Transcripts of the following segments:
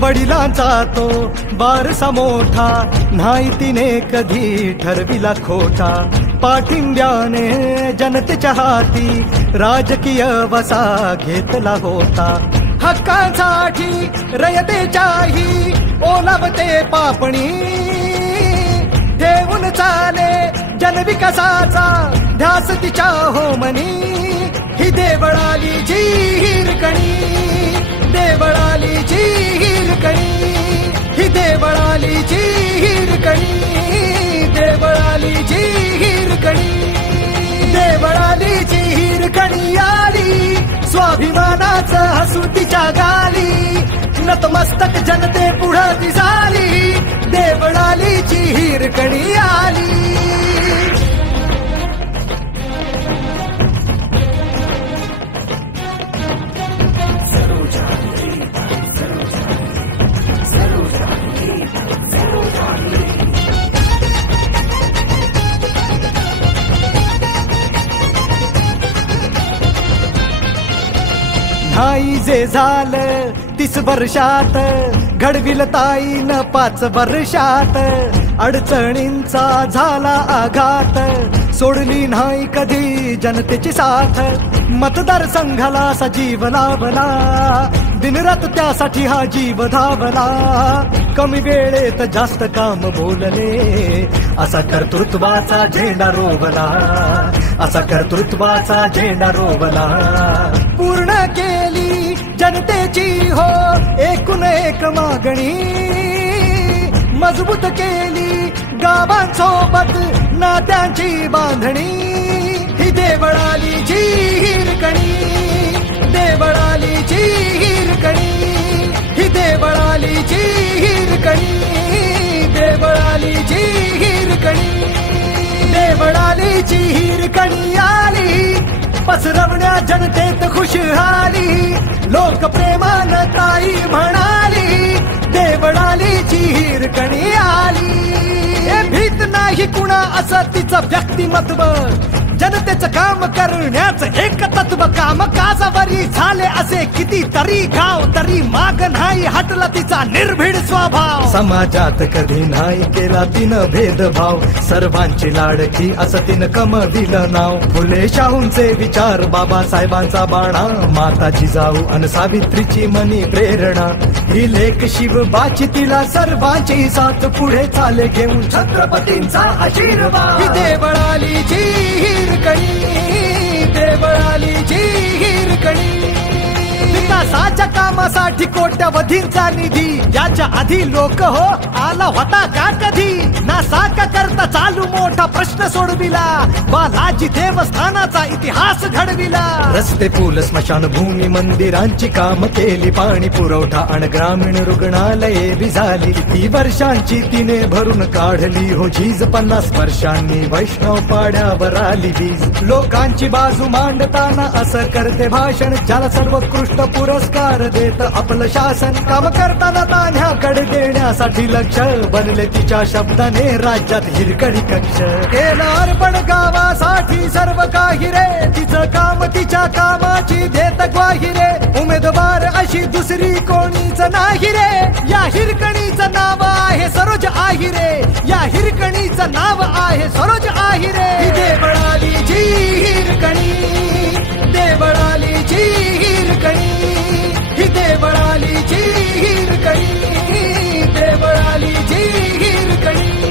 वडिलांचा तो वारसा मोठा, नाही तिने कधी ठरविला खोटा. पाठिंब्याने जनतेच्या हाती राजकीय वसा घेतला होता. हक्कांसाठी रयतेच्याही ओलावते पापणी, ठेवून चाले जनविकासाचा ध्यास तिच्या होमनी. ही देवळालीची हिरकणी, देवळालीची हिरकणी, ही देवळालीची हिरकणी, देवळालीची हिरकणी. देवळालीची हिरकणी आली, स्वाभिमानाचं हसू तिच्या गाली. नतमस्तक जनते पुढं ती झाली, देवळालीची हिरकणी आली. नाही जे झालं 30 वर्षात, घडविल ताईनं 5 वर्षात. अडचणींचा झाला आघात, सोडली नाही कधी जनतेची साथ. मतदारसंघाला सजीव लावला, दिनरात त्यासाठी हा जीव धावला. कमी वेळेत जास्त काम बोलले, असा कर्तृत्वाचा झेंडा रोवला, असा कर्तृत्वाचा झेंडा रोवला. पूर्ण केली जनतेची हो एकूण एक मागणी, मजबूत केली गावांसोबत नात्यांची बांधणी. ही देवळालीची हिरकणी, देवळालीची हिरकणी, ही देवळालीची हिरकणी, देवळालीची हिरकणी. देवळालीची हिरकणी आली, पसरवण्या जनतेत खुशहाली. लोकप्रेमानं ताई म्हणाली, देवळालीची हिरकणी आली. भीत नाही कुणा असं तिचं व्यक्तिमत्व, जनतेचं काम करण्याचं एक तत्व. कामकाजावरी झाले असे किती तरी गाव, तरी माग नाही हटला तिचा निर्भीड स्वभाव. समाजात कधी नाही केला तिनं भेदभाव, सर्वांची लाडकी असं तिनं कमविलं नाव. फुले शाहूंचे विचार, बाबासाहेबांचा बाणा, माता जिजाऊ अन सावित्रीची मनी प्रेरणा. ही लेख शिवबाची, तिला सर्वांची साथ, पुढे चाले घेऊन छत्रपतींचा आशीर्वाद. ही देवळालीची हिरकणी, देवळालीची हिरकणी. विकासाच्या कामासाठी कोट्यवधींचा निधी, याच्या आधी लोक हो आला होता का कधी. नासाका करता चालू मोठा प्रश्न सोडविला, बालाजी देवस्थानाचा इतिहास घडविला. रस्ते पूल स्मशानभूमी मंदिरांची काम केली, पाणी पुरवठा आणि ग्रामीण रुग्णालये बी झाली. किती वर्षांची तिने भरून काढली हो झीज, 50 वर्षांनी वैष्णव पाड्यावर आली वीज. लोकांची बाजू मांडताना असं करते भाषण, ज्याला सर्वोत्कृष्ट पुरस्कार देत आपलं शासन. काम करताना तान्ह्याकडे देण्यासाठी लक्ष, बनले तिच्या शब्दाने राज्यात हिरकणी कक्ष. केलं अर्पण गावासाठी सर्व काही रे, तिचं काम तिच्या कामाची देत ग्वाही रे. उमेदवार अशी दुसरी कोणीच नाही रे, या हिरकणीचं नाव आहे सरोज आहिरे, या हिरकणीचं नाव आहे सरोज आहिरे. ही देवळालीची हिरकणी, देवळालीची हिरकणी, ही देवळालीची हिरकणी, देवळालीची हिरकणी.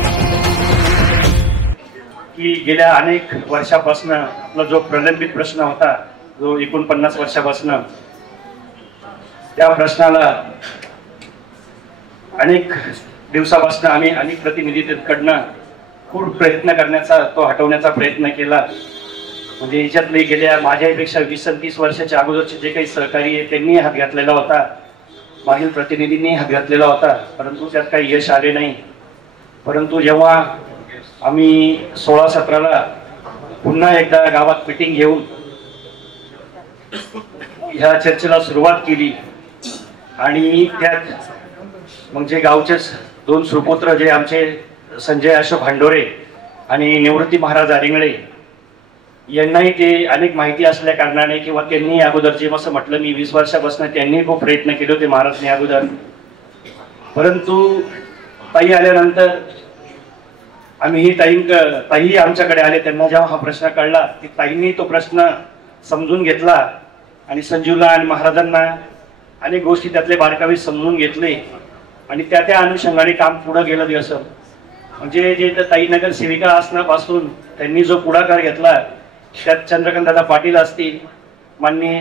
की गेल्या अनेक वर्षापासून आपला जो प्रलंबित प्रश्न होता, जो 49 वर्षापासून, त्या प्रश्नाला अनेक दिवसापासून आम्ही अनेक प्रतिनिधींकडनं खूप प्रयत्न करण्याचा, तो हटवण्याचा प्रयत्न केला. म्हणजे याच्यातले गेल्या माझ्यापेक्षा 20-30 वर्षाच्या अगोदरचे जे काही सहकारी आहे त्यांनी हात घातलेला होता, मागील प्रतिनिधींनी हात घातलेला होता, परंतु त्यात काही यश आले नाही. परंतु जेव्हा आम्ही 16-17ला पुन्हा एकदा गावात मीटिंग घेऊन ह्या चर्चेला सुरुवात केली, आणि त्यात मग जे गावचेच 2 सुपुत्र जे आमचे संजय अशोक भांडोरे आणि निवृत्ती महाराज आरिंगळे यांनाही ते अनेक माहिती असल्या कारणाने, किंवा त्यांनी अगोदरचे असं म्हटलं मी 20 वर्षापासून त्यांनी खूप प्रयत्न केले होते महाराजने अगोदर, परंतु ताई आल्यानंतर आम्ही ही ताई आमच्याकडे आले. त्यांना जेव्हा हा प्रश्न कळला की ताईंनी तो प्रश्न समजून घेतला आणि संजीवला आणि महाराजांना अनेक गोष्टी त्यातले बारकावे समजून घेतले आणि त्या अनुषंगाने काम पुढे गेलं दिवस. म्हणजे जे ताई नगर सेविका असण्यापासून त्यांनी जो पुढाकार घेतला त्यात चंद्रकांतदादा पाटील असतील, माननीय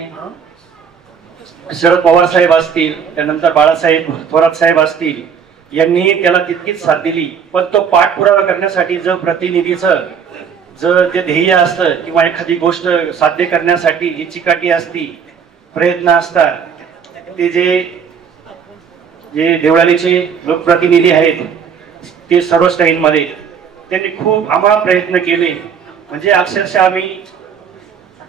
शरद पवार साहेब असतील, त्यानंतर बाळासाहेब थोरात साहेब असतील, यांनी त्याला तितकीच साथ दिली. पण तो पाठपुरावा करण्यासाठी जर प्रतिनिधीचं जर जे ध्येय असतं किंवा एखादी गोष्ट साध्य करण्यासाठी जी चिकाटी असती, प्रयत्न असतात, ते जे देवळालीचे लोकप्रतिनिधी आहेत ते सर्व स्टाईलमध्ये त्यांनी खूप आम्हाला प्रयत्न केले. म्हणजे अक्षरशः आम्ही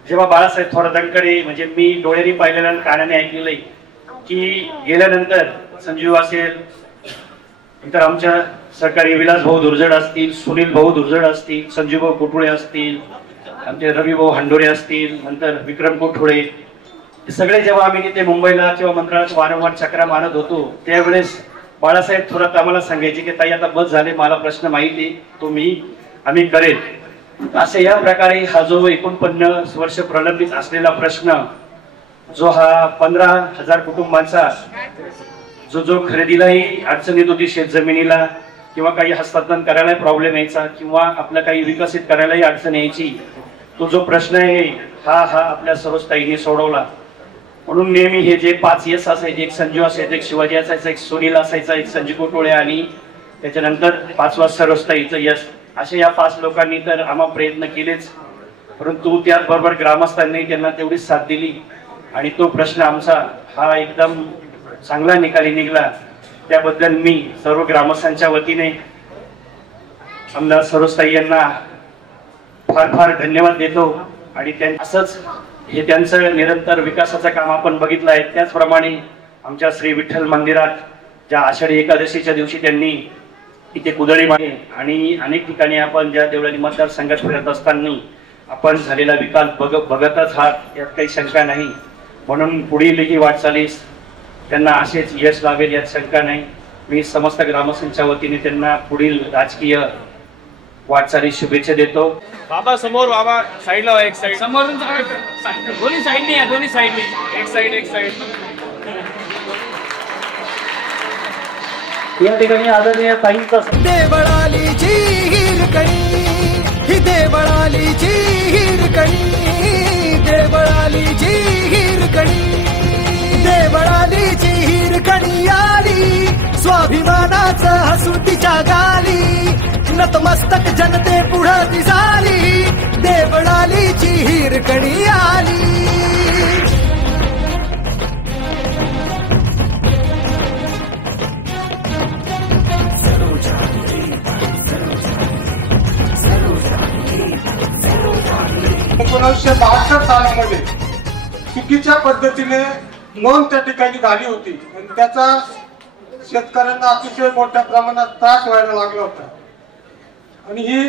जेव्हा बाळासाहेब थोरातांकडे म्हणजे मी डोळ्यांनी पाहिलेलं आणि कानाने ऐकलेलं की गेल्यानंतर संजीव असेल, नंतर आमच्या सरकारी विलास भाऊ दुर्जड असतील, सुनील भाऊ दुर्जड असतील, संजीव भाऊ कोठुळे असतील, आमचे रवी भाऊ हांडोरे असतील, नंतर विक्रम कोठुळे, सगळे जेव्हा आम्ही तिथे मुंबईला किंवा मंत्रालयात वारंवार चक्रा मारत होतो त्यावेळेस बाळासाहेब थोरात आम्हाला सांगायचे की ताई आता बस झाले, मला प्रश्न माहिती, तो आम्ही करेल. असे या प्रकारे हा जो 49 वर्ष प्रलंबित असलेला प्रश्न, जो हा 15,000 कुटुंबांचा जो खरेदीलाही अडचण येत होती, शेत जमिनीला किंवा काही हस्तांतरण करायला प्रॉब्लेम यायचा किंवा आपलं काही विकसित करायलाही अडचण यायची, तो जो प्रश्न आहे हा आपल्या सर्व ताईंनी सोडवला. म्हणून नेहमी हे जे 5 यश असायचे, एक संजीव असायचा, एक शिवाजी असायचा, एक सुनील असायचा, एक संजीव कोटोळे आणि त्याच्यानंतर 5वा सर्वस्ताईचं यश, असे या 5 लोकांनी तर आम्हाला प्रयत्न केलेच. परंतु त्याचबरोबर ग्रामस्थांनी त्यांना तेवढीच साथ दिली आणि तो प्रश्न आमचा हा एकदम चांगला निकाली निघला. त्याबद्दल मी सर्व ग्रामस्थांच्या वतीने आमदार सर्वस्ताई यांना फार फार धन्यवाद देतो. आणि असंच हे त्यांचं निरंतर विकासाचं काम आपण बघितलं आहे. त्याचप्रमाणे आमच्या श्री विठ्ठल मंदिरात ज्या आषाढी एकादशीच्या दिवशी त्यांनी इथे कुदळी मारली आणि अनेक ठिकाणी आपण ज्या देवळाली मतदारसंघात फिरत असताना आपण झालेला विकास बघतच आहात, यात काही शंका नाही. म्हणून पुढीलही वाटचालीस त्यांना असेच यश लावेल यात शंका नाही. मी समस्त ग्रामस्थांच्या वतीने त्यांना पुढील राजकीय वाटचाली शुभेच्छा देतो. बाबा समोर, बाबा साईडला, एक साईड समोर, दोन्ही साईडने या, दोन्ही साईडने, एक साईड. या ठिकाणी आदरणीय ताईंचा देवळालीची हिरकणी, ही देवळालीची हिरकणी, देवळालीची हिरकणी, देवळालीची हिरकणी आली, स्वाभिमानाचं हसू तिच्या गाली, नतमस्तक जनते पुढं ती झाली, देवळालीची हिरकणी आली. सालामध्ये चुकीच्या पद्धतीने नोंद त्या ठिकाणी झाली होती आणि त्याचा शेतकऱ्यांना अतिशय मोठ्या प्रमाणात त्रास व्हायला लागला होता. आणि ही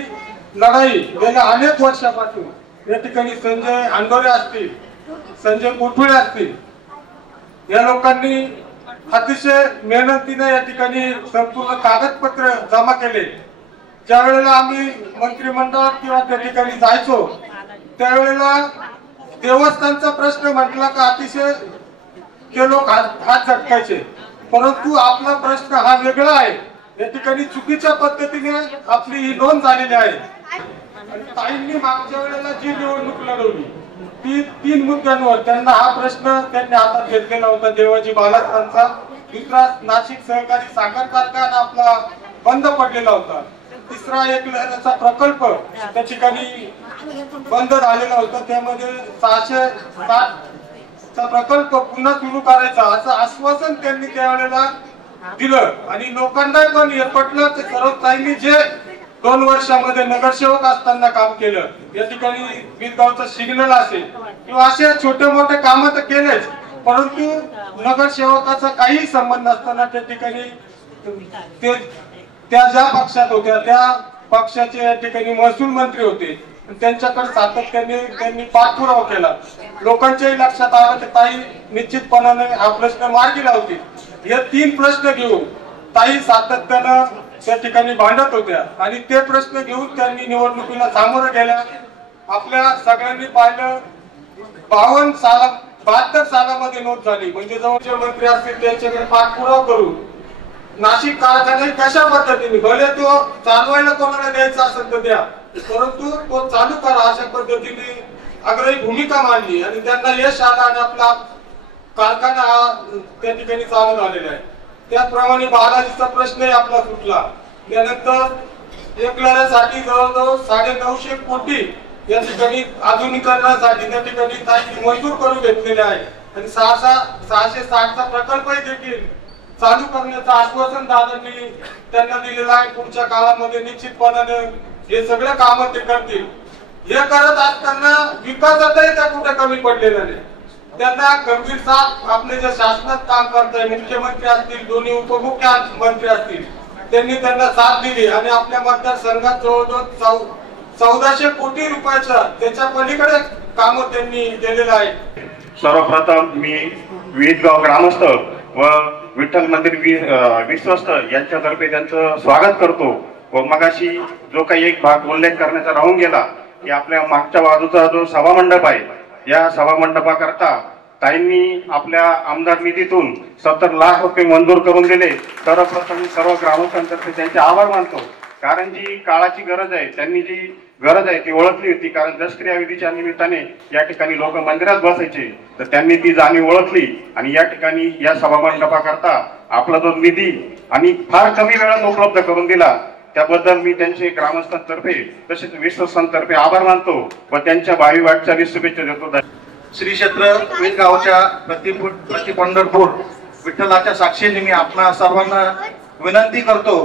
लढाई गेल्या अनेक वर्षापासून या ठिकाणी संजय हांडोरे असतील, संजय कोठुळे असतील, या लोकांनी अतिशय मेहनतीने या ठिकाणी संपूर्ण कागदपत्र जमा केले. ज्या वेळेला आम्ही मंत्रिमंडळात किंवा त्या ठिकाणी जायचो त्यावेळेला देवस्थानचा प्रश्न म्हटला का अतिशय ते लोक हात झटकायचे. परंतु आपला प्रश्न हा वेगळा आहे. या ठिकाणी चुकीच्या पद्धतीने आपली ही नोंद झालेली आहे. आणि ताईंनी मागच्या वेळेला जी निवडणूक लढवली ती 3 मुद्द्यांवर त्यांना हा प्रश्न त्यांनी हातात घेतलेला होता. देवाजी बालाजींचा, दुसरा नाशिक सहकारी साखर कारखाना आपला बंद पडलेला होता, तिसरा एक लहराचा प्रकल्प त्या ठिकाणी बंद झालेला होता, त्यामध्ये 660 चा प्रकल्प पुन्हा सुरू करायचा असं आश्वासन त्यांनी त्यावेळेला दिलं. आणि लोकांना पण हे पटलं की सर्व ताईंनी जे 2 वर्षामध्ये नगरसेवक असताना काम केलं, या ठिकाणी बिलगावचं सिग्नल असेल किंवा असे छोटे मोठे काम तर केलेच, परंतु नगरसेवकाचा काही संबंध नसताना त्या ठिकाणी त्या ज्या पक्षात होत्या त्या पक्षाचे या ठिकाणी महसूल मंत्री होते, त्यांच्याकडे सातत्याने त्यांनी पाठपुरावा केला. लोकांच्याही लक्षात आलं की ताई निश्चितपणाने हा प्रश्न मार्गी लावतील. हे 3 प्रश्न घेऊन ताई सातत्यानं त्या ठिकाणी भांडत होत्या आणि ते प्रश्न घेऊन त्यांनी निवडणुकीला सामोरं गेल्या. आपल्या सगळ्यांनी पाहिलं 72 सालामध्ये नोंद झाली, म्हणजे जवळचे मंत्री असतील त्यांच्याकडे पाठपुरावा करून नाशिक कारखाने कशा पद्धतीने, भले तो चालवायला कोणाला द्यायचा असेल तर द्या, परंतु तो चालू करा अशा पद्धतीने आग्रही भूमिका मांडली आणि त्यांना यश आलं आणि आपला कारखाना हा त्या ठिकाणी चालू झालेला आहे. त्याचप्रमाणे बालाजीचा प्रश्नही आपला सुटला. त्यानंतर एकलऱ्यासाठी जवळजवळ 950 कोटी या ठिकाणी आधुनिकीकरणासाठी त्या ठिकाणी काही मंजूर करून घेतलेले आहे आणि 660चा प्रकल्पही देखील चालू करण्याचं आश्वासन दादांनी त्यांना दिलेलं आहे. पुढच्या काळामध्ये निश्चितपणाने हे सगळे कामं ते करतील. हे करत असताना विकासातही त्या कुठे कमी पडलेलं नाही. त्यांना गंभीर साथ आपले जे शासनात काम करताय मुख्यमंत्री असतील, दोन्ही उपमुख्यमंत्री असतील, त्यांनी त्यांना साथ दिली आणि आपल्या मतदारसंघात जवळजवळ 1400 कोटी रुपयाच्या त्याच्या पलीकडे काम त्यांनी केलेलं आहे. सर्वप्रथम मी विविध गाव ग्रामस्थ व विठ्ठल मंदिर विश्वस्त यांच्यातर्फे त्यांचं स्वागत करतो. व मगाशी जो काही एक भाग उल्लेख करण्याचा राहून गेला की आपल्या मागच्या बाजूचा जो सभामंडप आहे, या सभामंडपाकरता ताईंनी आपल्या आमदार निधीतून 70 लाख रुपये मंजूर करून दिले. सर्वप्रथम सर्व ग्रामस्थांतर्फे त्यांचे आभार मानतो, कारण जी काळाची गरज आहे, त्यांनी जी गरज आहे ती ओळखली होती. कारण दशक्रियाविधीच्या निमित्ताने या ठिकाणी लोक मंदिरात बसायचे, तर त्यांनी ती जाणीव ओळखली आणि या ठिकाणी या सभामंडपाकरता आपला जो निधी आणि फार कमी वेळात उपलब्ध करून दिला, त्याबद्दल मी त्यांचे ग्रामस्थांतर्फे तसेच विश्वस्तांतर्फे आभार मानतो व त्यांच्या भावी वाटचालीस शुभेच्छा देतो. श्री क्षेत्र विविध गावच्या प्रति पंढरपूर विठ्ठलाच्या साक्षीने मी आपणा सर्वांना विनंती करतो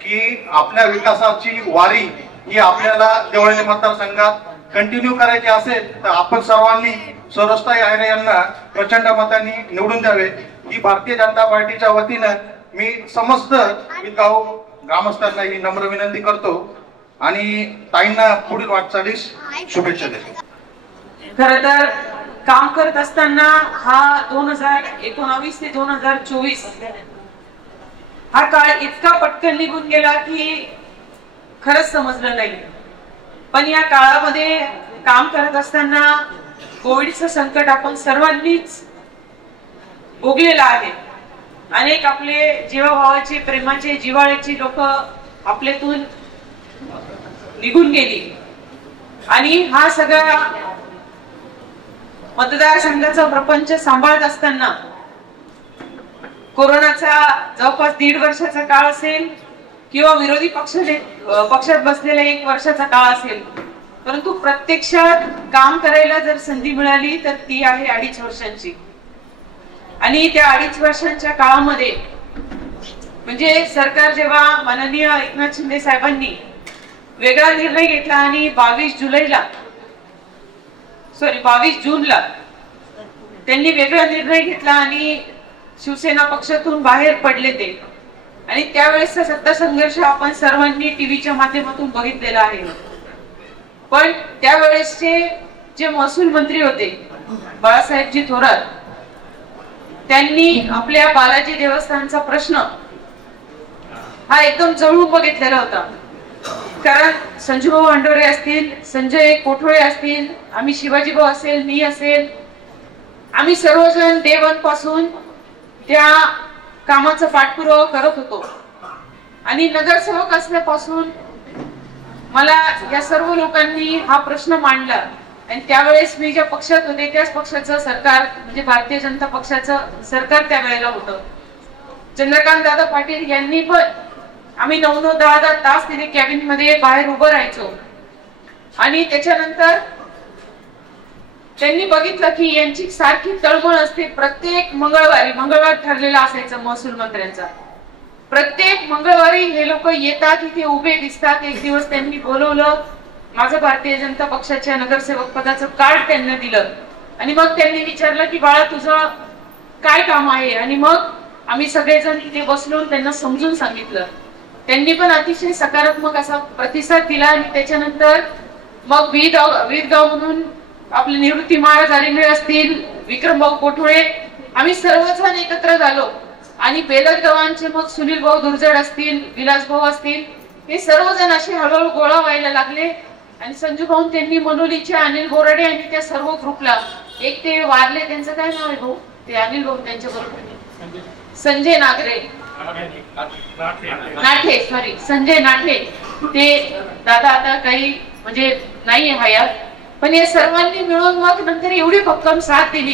की आपल्या विकासाची वारी ही आपल्याला देवळाली मतदारसंघात कंटिन्यू करायची असेल तर आपण सर्वांनी सरस्ताई आयरे यांना प्रचंड मतांनी निवडून द्यावे. ही भारतीय जनता पार्टीच्या वतीनं मी समस्त विविध गाव ग्रामस्थांना ही नम्र विनंती करतो आणि ताईंना पुढील वाटचालीस शुभेच्छा देतो. खरं तर काम करत असताना हा 2019 ते 2024 हा काळ इतका पटकन निघून गेला की खरंच समजलं नाही. पण या काळामध्ये काम करत असताना कोविडचं संकट आपण सर्वांनीच भोगलेलं आहे. अनेक आपले जीवाभावाचे, प्रेमाचे, जिव्हाळ्याची लोक आपल्यातून निघून गेली आणि हा सगळा मतदारसंघाचा प्रपंच सांभाळत असताना कोरोनाचा जवळपास 1.5 वर्षाचा काळ असेल किंवा विरोधी पक्षात बसलेला 1 वर्षाचा काळ असेल, परंतु प्रत्यक्षात काम करायला जर संधी मिळाली तर ती आहे 2.5 वर्षांची. आणि त्या 2.5 वर्षांच्या काळामध्ये म्हणजे सरकार जेव्हा माननीय एकनाथ शिंदे साहेबांनी वेगळा निर्णय घेतला आणि 22 जूनला त्यांनी वेगळा निर्णय घेतला आणि शिवसेना पक्षातून बाहेर पडले ते, आणि त्यावेळेसचा सत्ता संघर्ष आपण सर्वांनी टीव्हीच्या माध्यमातून बघितलेला आहे. पण त्यावेळेसचे जे महसूल मंत्री होते बाळासाहेबजी थोरात, त्यांनी आपल्या बालाजी देवस्थानचा प्रश्न हा एकदम जवळून बघितलेला होता. कारण संजूभाऊ अंडोरे असतील, संजय कोठोळे असतील, आम्ही शिवाजीभाऊ असेल, मी असेल, आम्ही सर्वजण डे 1 पासून त्या कामाचा पाठपुरावा करत होतो. आणि नगरसेवक असल्यापासून मला या सर्व लोकांनी हा प्रश्न मांडला आणि त्यावेळेस मी ज्या पक्षात होते त्याच पक्षाचं सरकार म्हणजे भारतीय जनता पक्षाचं सरकार त्यावेळेला होतं. चंद्रकांत दादा पाटील यांनी पण आम्ही 9-10 तास तिथे कॅबिन मध्ये बाहेर उभं राहायचो आणि त्याच्यानंतर त्यांनी बघितलं की यांची सारखी तळमळ असते. प्रत्येक मंगळवार ठरलेला असायचा महसूल मंत्र्यांचा, प्रत्येक मंगळवारी हे लोक येतात, इथे उभे दिसतात. एक दिवस त्यांनी बोलवलं, माझं भारतीय जनता पक्षाच्या नगरसेवक पदाचं कार्ड त्यांना दिलं आणि मग त्यांनी विचारलं की बाळा तुझं काय काम आहे, आणि मग आम्ही सगळेजण इथे बसलो त्यांना समजून सांगितलं. त्यांनी पण अतिशय सकारात्मक असा प्रतिसाद दिला आणि त्याच्यानंतर मग विविध गाव म्हणून आपले निवृत्ती महाराज आरिंगळे असतील, विक्रमभाऊ कोठोळे, आम्ही सर्वजण एकत्र झालो आणि बेलगावांचे मग सुनील भाऊ दुर्जड असतील, विलास भाऊ असतील, हे सर्वजण असे हळूहळू गोळा व्हायला लागले. आणि संजू भाऊ त्यांनी मनोलीच्या अनिल बोराडे आणि त्या सर्व ग्रुपला, एक ते वारले त्यांचं काय नाव आहे भाऊ, ते अनिल भाऊ त्यांच्या बरोबर संजय नाठे, सॉरी संजय नाठे, ते दादा आता काही म्हणजे नाही हयात, पण या सर्वांनी मिळून मग नंतर एवढी भक्कम साथ दिली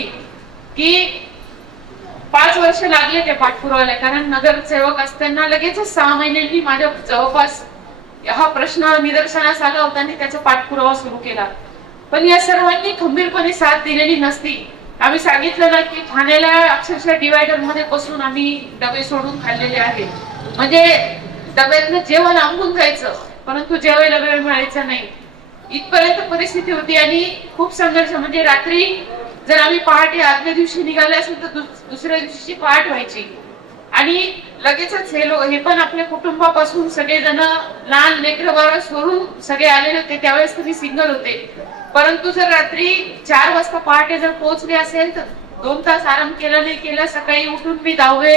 की 5 वर्ष लागले त्या पाठपुराव्याला. कारण नगरसेवक असताना लगेच 6 महिन्यांनी माझ्या जवळपास हा प्रश्न निदर्शनास आला होता आणि त्याचा पाठपुरावा सुरू केला. पण या सर्वांनी खंबीरपणे साथ दिलेली नसती. आम्ही सांगितलं ना की ठाण्याला अक्षरशः डिवायडर मध्ये बसून आम्ही डबे सोडून खाल्लेले आहेत. म्हणजे डब्यातलं जेवण आंबून जायचं, परंतु जेवायला वेळ मिळायचा नाही, इथपर्यंत परिस्थिती होती. आणि खूप संघर्ष, म्हणजे रात्री जर आम्ही पहाटे आदल्या दिवशी निघाले असेल तर दुसऱ्या दिवशीची पहाट व्हायची. आणि लगेचच हे पण आपल्या कुटुंबापासून सगळेजण, लहान लेकरं बाळ सोडून सगळे आलेले होते. त्यावेळेस तुम्ही सिंगल होते, परंतु जर रात्री 4 वाजता पहाटे जर पोहोचले असेल तर 2 तास आराम केला नाही केला. सकाळी उठून मी 10वे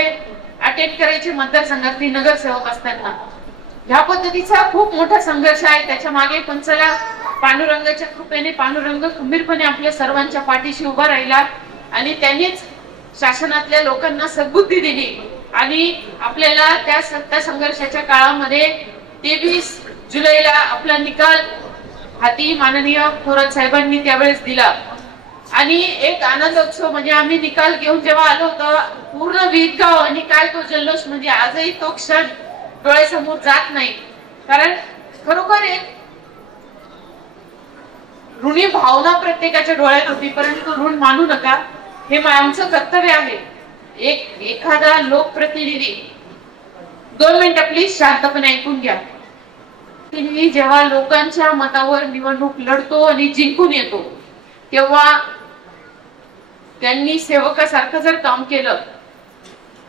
अटेंड करायचे मतदारसंघातली नगरसेवक असताना. ह्या पद्धतीचा खूप मोठा संघर्ष आहे. त्याच्या मागे पण चला पांडुरंगाच्या कृपेने पांडुरंग खंबीरपणे आपल्या सर्वांच्या पाठीशी उभा राहिला आणि त्यांनीच शासनातल्या लोकांना सद्बुद्धी दिली. आणि आपल्याला त्या सत्ता संघर्षाच्या काळामध्ये 23 जुलैला आपला निकाल हाती माननीय थोरात साहेबांनी त्यावेळेस दिला. आणि एक आनंदोत्सव म्हणजे आम्ही निकाल घेऊन जेव्हा आलो होतो, पूर्ण वीरगाव आणि काय तो जल्लोष, म्हणजे आजही तो क्षण डोळ्यासमोर जात नाही. कारण खरोखर एक ऋणी भावना प्रत्येकाच्या डोळ्यात होती, परंतु ऋण मानू नका, हे आमचं कर्तव्य आहे. एखादा लोकप्रतिनिधी, 2 मिनिटं प्लीज शांतपणे ऐकून घ्या. जेव्हा लोकांच्या मतावर निवडणूक लढतो आणि जिंकून येतो, तेव्हा त्यांनी सेवकासारखं जर काम केलं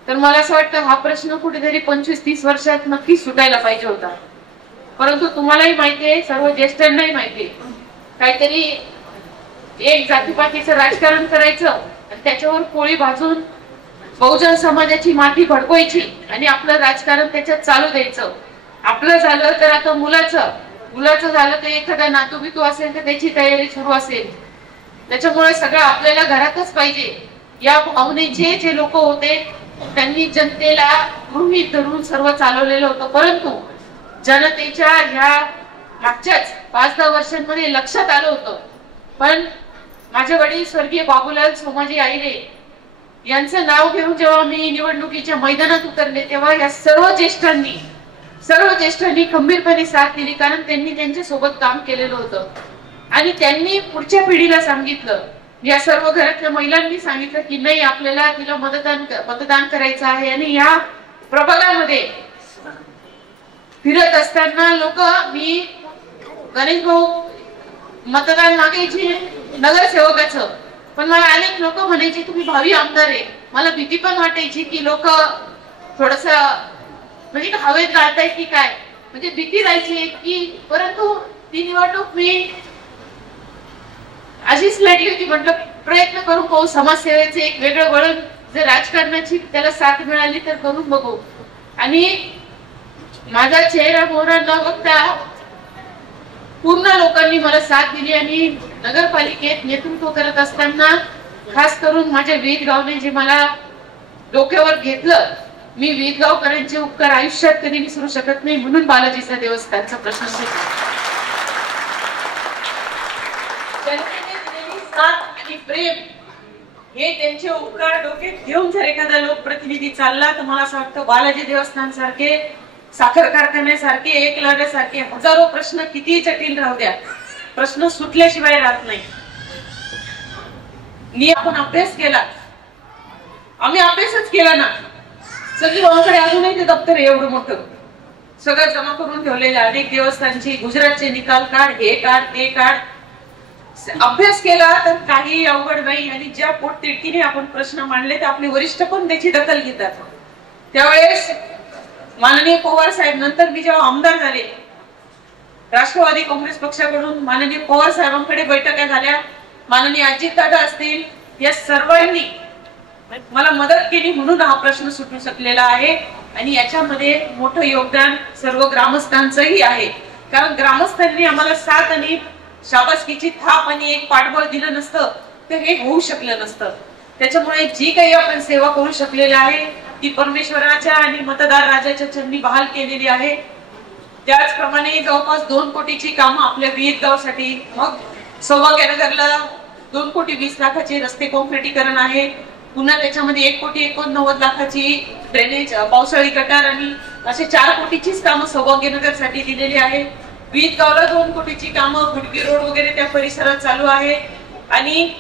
तर मला असं वाटतं हा प्रश्न कुठेतरी 25-30 वर्षात नक्की सुटायला पाहिजे होता. परंतु तुम्हालाही माहितीये, सर्व ज्येष्ठांनाही माहितीये, काहीतरी एक जातीपातीचं राजकारण करायचं आणि त्याच्यावर पोळी भाजून बहुजन समाजाची माती भडकवायची आणि आपलं राजकारण त्याच्यात चालू द्यायचं. आपलं झालं तर आता मुलाचं झालं तर एखादा नातू बितू असेल तर त्याची तयारी सुरू असेल. त्याच्यामुळे सगळं आपल्याला घरातच पाहिजे. या भावनेचे जे लोक होते त्यांनी जनतेला गृहीत धरून सर्व चालवलेलं होतं. परंतु जनतेच्या ह्या मागच्याच 5-10 वर्षांमध्ये लक्षात आलं होतं. पण माझे वडील स्वर्गीय बाबूलाल सोमाजी आईरे यांचं नाव घेऊन जेव्हा मी निवडणुकीच्या मैदानात उतरले, तेव्हा या सर्व ज्येष्ठांनी खंबीरपणे साथ दिली. कारण त्यांनी त्यांच्या सोबत काम केलेलं होतं आणि त्यांनी पुढच्या पिढीला सांगितलं, या सर्व घरातल्या महिलांनी सांगितलं की नाही, आपल्याला तिला मतदान करायचं आहे. आणि या प्रभागामध्ये फिरत असताना लोक, मी गणेश भाऊ मतदान मागायची नगरसेवकाचं, पण मला अनेक लोक म्हणायचे तुम्ही भावी आमदार आहे. मला भीती पण वाटायची की लोक थोडस म्हणजे हवेत गाळताय की काय, म्हणजे भीती राहायची की. परंतु ती निवडणूक मी अशीच लढली होती. म्हटलं प्रयत्न करून पाहू, समाजसेवेचे एक वेगळं वळण, जर राजकारणाची त्याला साथ मिळाली तर करून बघू. आणि माझा चेहरा मोहरा न बघता पूर्ण लोकांनी मला साथ दिली. आणि नगरपालिकेत नेतृत्व करत असताना खास करून माझ्या वीरगावने जे मला डोक्यावर घेतलं, मी वीरगावकरांचे उपकार आयुष्यात कधी विसरू शकत नाही. म्हणून बालाजीचा देवस्थानचा प्रश्न आणि प्रेम हे त्यांचे उपकार डोक्यात घेऊन जर एखादा लोकप्रतिनिधी चालला तर मला असं वाटतं बालाजी देवस्थान सारखे, साखर कारखान्यासारखे, एकलव्यासारखे हजारो प्रश्न कितीही जटिल राहू द्या, प्रश्न सुटल्याशिवाय राहत नाही. आपण अभ्यास केला, आम्ही अभ्यासच केला ना. सगळी भावाकडे अजूनही ते दप्तर एवढं मोठं सगळं जमा करून ठेवलेलं, अनेक देवस्थानची, गुजरातचे निकाल काढ, हे काढ, ते काढ. अभ्यास केला तर काही अवघड नाही. आणि ज्या पोटतिडकीने आपण प्रश्न मांडले तर आपले वरिष्ठ पण त्याची दखल घेतात. त्यावेळेस माननीय पवार साहेब, नंतर मी जेव्हा आमदार झाले, राष्ट्रवादी काँग्रेस पक्षाकडून माननीय पवार साहेबांकडे बैठका झाल्या, माननीय अजितदादा असतील, या सर्वांनी मला मदत केली म्हणून हा प्रश्न सुटू शकलेला आहे. आणि याच्यामध्ये मोठं योगदान सर्व ग्रामस्थांचंही आहे. कारण ग्रामस्थांनी आम्हाला साथ आणि शाबासकीची थाप आणि एक पाठबळ दिलं नसतं तर हे होऊ शकलं नसतं. त्याच्यामुळे जी काही आपण सेवा करू शकलेली आहे ती परमेश्वराच्या आणि मतदार राजाच्या चरणी बहाल केलेली आहे. त्याचप्रमाणे जवळपास 2 कोटीची कामं आपल्या विहित गावसाठी, मग सौभाग्यनगरला 2,20,00,000चे रस्ते कॉन्क्रिटीकरण आहे. पुन्हा त्याच्यामध्ये 1,89,00,000ची ड्रेनेज, पावसाळी गटार आणि असे 4 कोटीचीच कामं सौभाग्यनगर साठी दिलेली आहे. विहित गावला 2 कोटीची कामं, गुडगी रोड वगैरे त्या परिसरात चालू आहे. आणि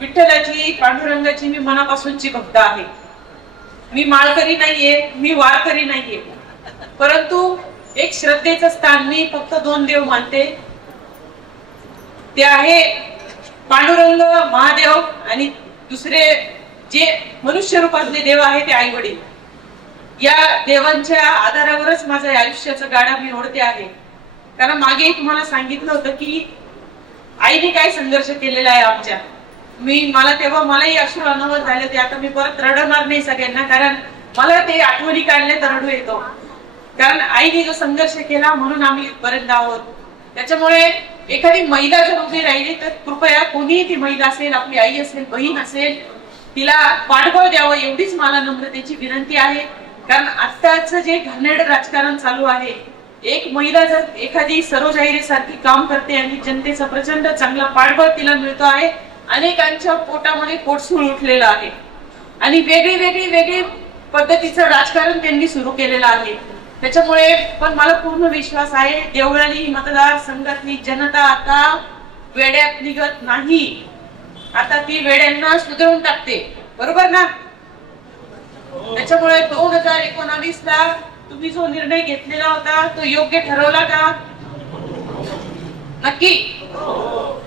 विठ्ठलाची, पांडुरंगाची मी मनापासूनची भक्त आहे. मी माळकरी नाहीये, मी वारकरी नाहीये, परंतु एक श्रद्धेचं स्थान मी फक्त 2 देव मानते. ते आहे पांडुरंग महादेव आणि दुसरे जे मनुष्य रूपातले देव आहे ते आई वडील. या देवांच्या आधारावरच माझ्या आयुष्याचा गाडा मी ओढते आहे. कारण मागे तुम्हाला सांगितलं होतं की आईने काय संघर्ष केलेला आहे आमच्या. मला तेव्हा मलाही अश्रू अनावर झाले होते. आता मी परत रडवणार नाही सगळ्यांना, कारण मला ते आठवणी काढले तर रडू येतो. कारण आईने जो संघर्ष केला म्हणून आम्ही इथपर्यंत आहोत. त्याच्यामुळे एखादी महिला जर उभी राहिली तर कृपया कोणीही ती महिला असेल, आपली आई असेल, बहीण असेल, तिला पाठबळ द्यावं एवढीच मला नम्रतेची विनंती आहे. कारण आत्ताचं जे घाणेरड राजकारण चालू आहे, एक महिला जर एखादी सरोज सारखी काम करते आणि जनतेचा प्रचंड चांगला पाठबळ तिला मिळतो आहे. अनेकांच्या पोटामध्ये पोटसूळ उठलेलं आहे आणि वेगळी पद्धतीचं राजकारण त्यांनी सुरू केलेलं आहे. त्याच्यामुळे पण मला पूर्ण विश्वास आहे देवळाली मतदार संघातली जनता आता वेड्यात निघत नाही. आता ती वेड्यांना सुधारून टाकते, बरोबर ना? त्याच्यामुळे 2019ला तुम्ही जो निर्णय घेतलेला होता तो योग्य ठरवला का? नक्की.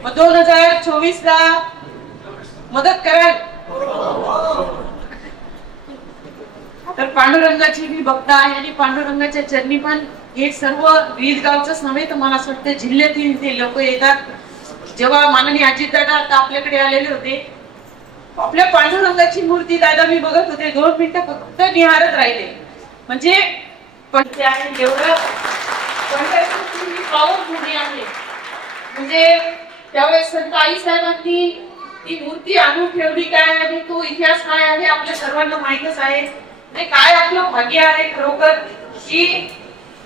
मग 2024ला मदत कराल? तर पांडुरंगाची मी भक्त आहे आणि पांडुरंगाच्या चरणी पण हे सर्व विहित गावचंच नव्हे तर मला असं वाटतं जिल्ह्यातील ते लोक येतात. जेव्हा माननीय अजितदादा आता आपल्याकडे आलेले होते, आपल्या पांडुरंगाची मूर्ती दादा मी बघत होते, 2 मिनिटं फक्त निहारत राहिले. म्हणजे पण ते आहे एवढं पंढरपूरची पावनभूमी आहे. म्हणजे त्यावेळेस संत आई साहेबांनी ती मूर्ती आणून ठेवली काय आणि तो इतिहास काय आहे आपल्या सर्वांना माहितच आहे. काय आपलं भाग्य आहे खरोखर की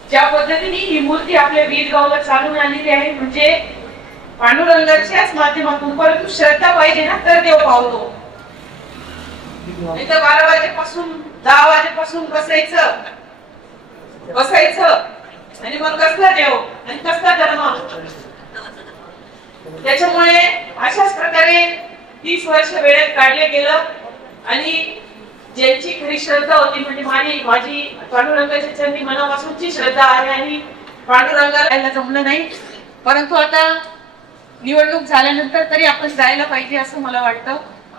ज्या पद्धतीने ही मूर्ती आपल्या विहित गावाला चालून आलेली आहे. म्हणजे पांडुरंगाच्याच माध्यमातून, परंतु श्रद्धा पाहिजे ना तर देव पावतो. नाही तर 12 वाजेपासून 10 वाजेपासून बसायचं आणि मग कसला देव आणि कसला धर्म. त्याच्यामुळे अशाच प्रकारे 30 वर्ष वेळेत काढले गेलं आणि ज्यांची खरी श्रद्धा होती म्हणजे माझी पांडुरंगाच्या चरणी मनापासूनची श्रद्धा आहे आणि पांडुरंगाला जमलं नाही. परंतु आता निवडणूक झाल्यानंतर तरी आपण जायला पाहिजे असं मला वाटतं.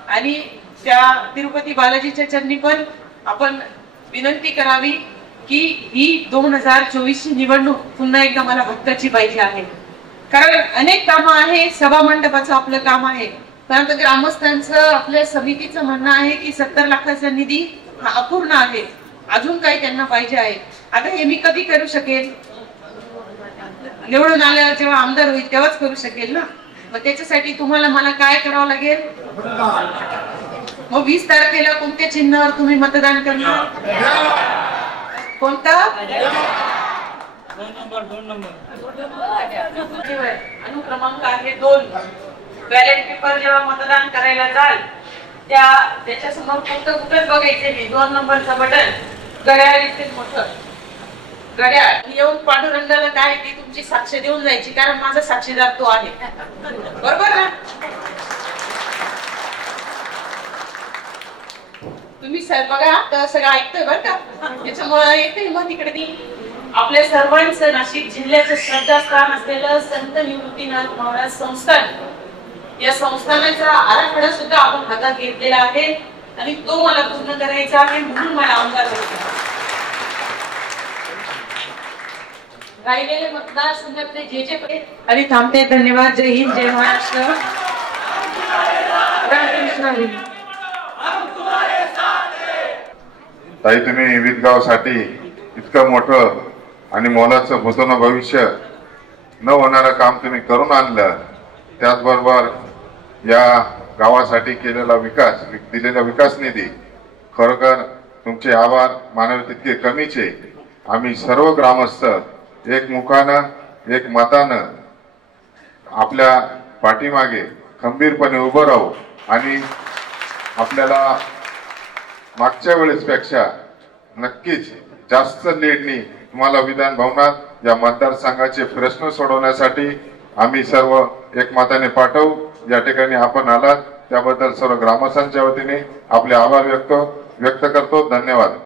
आणि त्या तिरुपती बालाजीच्या चरणी पण आपण विनंती करावी की ही 2024ची निवडणूक पुन्हा एकदा मला भक्ताची पाहिजे आहे. कारण अनेक कामं आहे, सभा मंडपाचं आपलं काम आहे, परंतु ग्रामस्थांचं आपल्या समितीचं म्हणणं आहे की 70 लाखाचा निधी हा अपूर्ण आहे, अजून काही त्यांना पाहिजे आहे. आता हे मी कधी करू शकेल? निवडून आल्यावर जेव्हा आमदार होईल तेव्हाच करू शकेल ना. मग त्याच्यासाठी तुम्हाला मला काय करावं लागेल? मग 20 तारखेला कोणत्या चिन्हावर तुम्ही मतदान करणार? कोणता? 2 नंबर अनुक्रमांक आहे 2. बॅलेट पेपर जेव्हा मतदान करायला जाल त्याच्या समोर फक्त कुठेच बघायचे नाही, 2 नंबरचं बटन, घड्याळ इथे मोठं घड्याळ येऊन पांडुरंगाला काय ती तुमची साक्ष देऊन जायची. कारण माझा साक्षीदार तो आहे, बरोबर ना? तुम्ही बघा तर सगळं ऐकतोय बरं का. त्याच्यामुळे येते मग तिकडे आपल्या सर्वांचं नाशिक जिल्ह्याचं श्रद्धास्थान असलेलं संत निवृत्तीनाथ महाराज संस्थान, या संस्थानाचा आराखडा सुद्धा आपण हातात घेतलेला आहे आणि तो मला पूर्ण करायचा आहे म्हणून मला आमदार व्हायचा. राहिलेले मतदारसंघातले जे आणि थांबते. धन्यवाद. जय हिंद, जय महाराष्ट्र. ताई, तुम्ही विदगावसाठी इतकं मोठं आणि मोलाचं भूतन भविष्य न होणारं काम तुम्ही करून आणलं. त्याचबरोबर या गावासाठी केलेला विकास, दिलेला विकास निधी, खरोखर तुमचे आभार मानावे तितके कमीचे. आम्ही सर्व ग्रामस्थ एक मुखानं एक मतानं आपल्या पाठीमागे खंबीरपणे उभं राहू आणि आपल्याला मागच्या वेळेसपेक्षा नक्कीच जास्त लीडनी तुम्हाला विधान भवनात या मतदारसंघाचे प्रश्न सोडवण्यासाठी आम्ही सर्व एकमताने पाठवू. या ठिकाणी आपण आलात त्याबद्दल सर्व ग्रामस्थांच्या वतीने आपले आभार व्यक्त करतो. धन्यवाद.